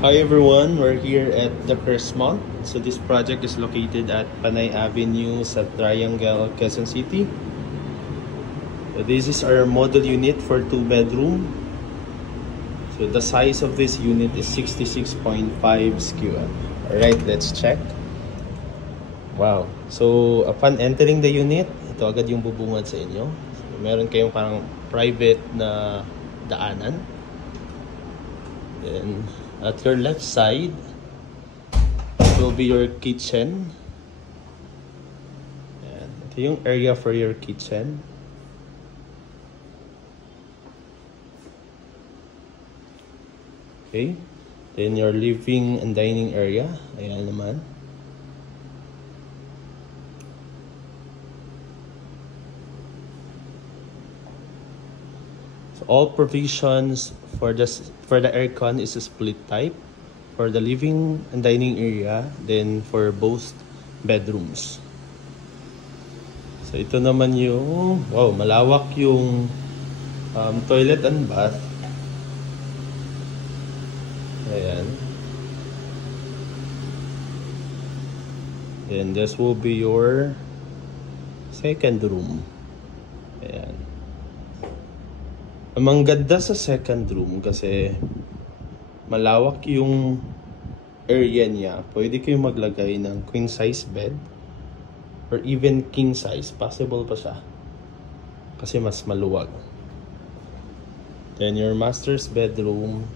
Hi everyone, we're here at the Crestmont. So this project is located at Panay Avenue sa Triangle, Quezon City. So this is our model unit for 2-bedroom. So the size of this unit is 66.5 square. Alright, let's check. Wow. So upon entering the unit, ito agad yung bubungad sa inyo. So, meron kayong parang private na daanan. Then at your left side will be your kitchen. Ayan. Ito yung area for your kitchen. Okay. Then your living and dining area. Ayan naman. So all provisions for the aircon is a split type for the living and dining area, then for both bedrooms. So ito naman yung malawak yung toilet and bath. Ayan. Then this will be your second room. Ayan. Ang ganda sa second room kasi malawak yung area niya. Pwede kayong maglagay ng queen size bed or even king size. Possible pa siya kasi mas maluwag. Then your master's bedroom.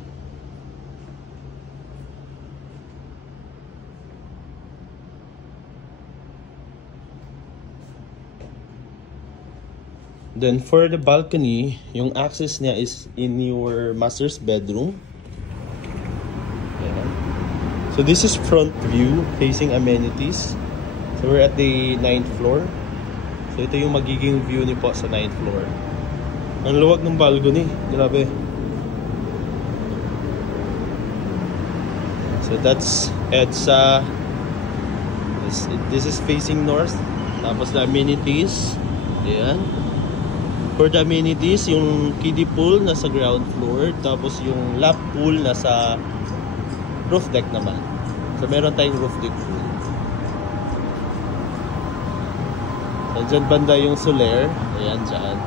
Then for the balcony, yung access niya is in your master's bedroom. Ayan. So this is front view facing amenities. So we're at the 9th floor. So ito yung magiging view niyo po sa 9th floor. Ang luwag ng balcony, grabe. So that's EDSA. This is facing north. Tapos the amenities. Ayan. For the amenities, yung kiddie pool nasa ground floor, tapos yung lap pool nasa roof deck naman. So meron tayong roof deck pool. So dyan banda yung soler, ayan dyan.